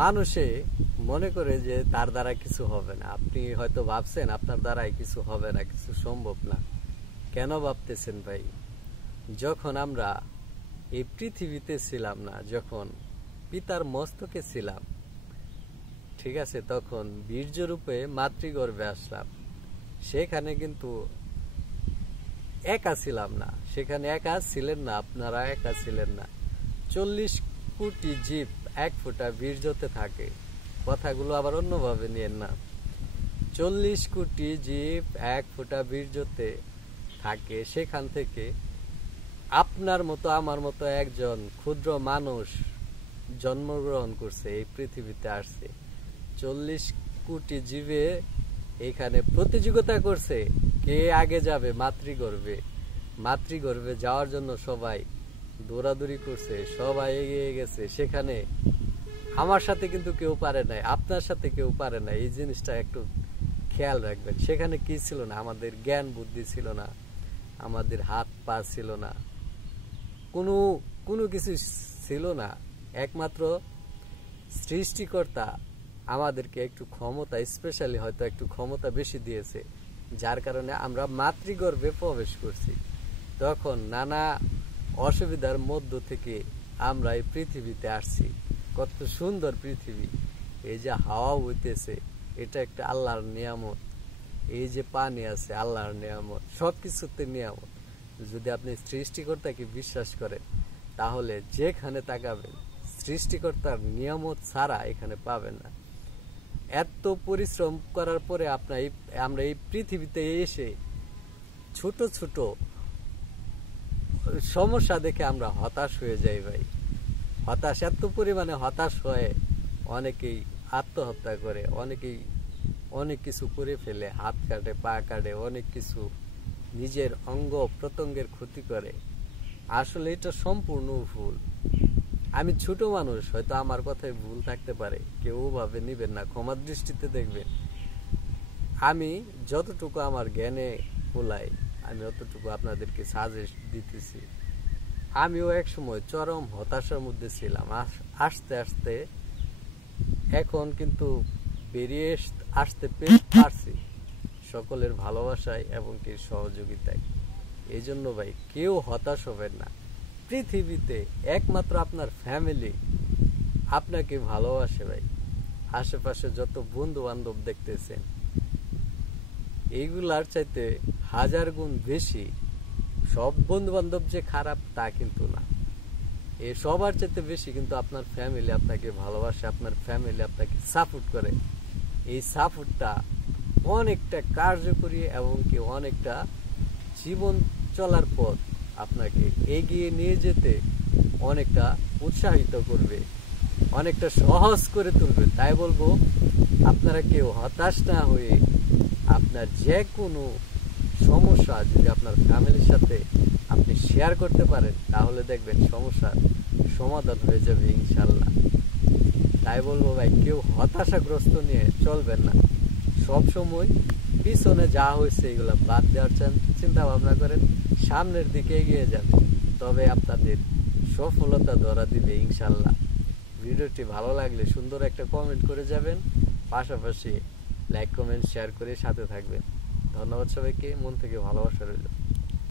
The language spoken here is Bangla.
মানুষে মনে করে যে তার দ্বারা কিছু হবে না। আপনি হয়তো ভাবছেন আপনার দ্বারাই কিছু হবে না, কিছু সম্ভব না। কেন ভাবতেছেন ভাই? যখন আমরা এই পৃথিবীতে ছিলাম না, যখন পিতার মস্তকে ছিলাম, ঠিক আছে, তখন বীর্যরূপে মাতৃগর্ভে আসলাম। সেখানে কিন্তু একা ছিলাম না, সেখানে একা ছিলেন না, আপনারা একা ছিলেন না। 40 কোটি জীব এক ফোঁটা বীর্যতে থাকে। কথাগুলো আবার অন্যভাবে নিয়েন না। 40 কোটি জীব এক ফোঁটা বীর্যতে থাকে। সেখান থেকে আপনার মতো আমার মতো একজন ক্ষুদ্র মানুষ জন্মগ্রহণ করছে, এই পৃথিবীতে আসছে। 40 কোটি জীবে এখানে প্রতিযোগিতা করছে কে আগে যাবে মাতৃগর্ভে। মাতৃগর্ভে যাওয়ার জন্য সবাই দৌড়াদৌড়ি করছে, সবাই এগিয়ে গেছে। সেখানে আমার সাথে কিন্তু কেউ পারে নাই, আপনার সাথে কেউ পারে নাই। এই জিনিসটা একটু খেয়াল রাখবেন। সেখানে কি ছিল না? আমাদের জ্ঞান বুদ্ধি ছিল না, আমাদের হাত পা ছিল না, কোনো কোনো কিছু ছিল না। একমাত্র সৃষ্টিকর্তা আমাদেরকে একটু ক্ষমতা, স্পেশালি হয়তো একটু ক্ষমতা বেশি দিয়েছে, যার কারণে আমরা মাতৃগর্ভে প্রবেশ করছি। তখন নানা অসুবিধার মধ্য থেকে আমরা এই পৃথিবীতে আসছি। কত সুন্দর পৃথিবী! এই যে হাওয়া বইতেছে, এটা একটা আল্লাহর নিয়ামত। এই যে পানি আছে, আল্লাহর নিয়ামত। সবকিছুতে নিয়ামত। যদি আপনি সৃষ্টিকর্তাকে বিশ্বাস করেন, তাহলে যেখানে তাকাবেন সৃষ্টিকর্তার নিয়ামত ছাড়া এখানে পাবেন না। এত পরিশ্রম করার পরে আমরা এই পৃথিবীতে এসে ছোট ছোট সমস্যা দেখে আমরা হতাশ হয়ে যাই ভাই। হতাশ, এত পরিমাণে হতাশ হয়ে অনেকেই আত্মহত্যা করে, অনেকেই অনেক কিছু করে ফেলে, হাত কাটে, পা কাটে, অনেক কিছু নিজের অঙ্গ প্রত্যঙ্গের ক্ষতি করে। আসলে এটা সম্পূর্ণ ভুল। আমি ছোট মানুষ, হয়তো আমার কথায় ভুল থাকতে পারে, কেউ ভাবে নিবেন না, ক্ষমার দৃষ্টিতে দেখবেন। আমি যতটুকু আমার জ্ঞানে কুলাই, আমি অতটুকু আপনাদেরকে সাজেস্ট দিতেছি। আমিও এক সময় চরম হতাশার মধ্যে ছিলাম। আস্তে আস্তে এখন কিন্তু বেরিয়ে আসতে পারছি, সকলের ভালোবাসায় এবং কি সহযোগিতায়। এই জন্য ভাই, কেউ হতাশ হবেন না। পৃথিবীতে একমাত্র আপনার ফ্যামিলি আপনাকে ভালোবাসে ভাই। আশেপাশে যত বন্ধু বান্ধব দেখতেছেন, এইগুলার চাইতে 1000 গুণ বেশি। সব বন্ধু বান্ধব যে খারাপ তা কিন্তু না। এই সবার চাইতে বেশি কিন্তু আপনার ফ্যামিলি আপনাকে ভালোবাসে, আপনার ফ্যামিলি আপনাকে সাপোর্ট করে। এই সাপোর্টটা অনেকটা কার্যকরী এবং কি অনেকটা জীবন চলার পথ আপনাকে এগিয়ে নিয়ে যেতে অনেকটা উৎসাহিত করবে, অনেকটা সহজ করে তুলবে। তাই বলবো, আপনারা কেউ হতাশ না হয়ে আপনার যে কোনো সমস্যা যদি আপনার ফ্যামিলির সাথে আপনি শেয়ার করতে পারেন, তাহলে দেখবেন সমস্যার সমাধান হয়ে যাবে ইনশাল্লাহ। তাই বলবো ভাই, কেউ হতাশাগ্রস্ত নিয়ে চলবেন না। সব সময় পিছনে যা হয়েছে এগুলো বাদ দেওয়ার চিন্তা ভাবনা করেন, সামনের দিকে এগিয়ে যান, তবে আপনাদের সফলতা ধরা দিবে ইনশাল্লাহ। ভিডিওটি ভালো লাগলে সুন্দর একটা কমেন্ট করে যাবেন, পাশাপাশি লাইক কমেন্ট শেয়ার করে সাথে থাকবেন। ধন্যবাদ সবাইকে, মন থেকে ভালোবাসা রইল।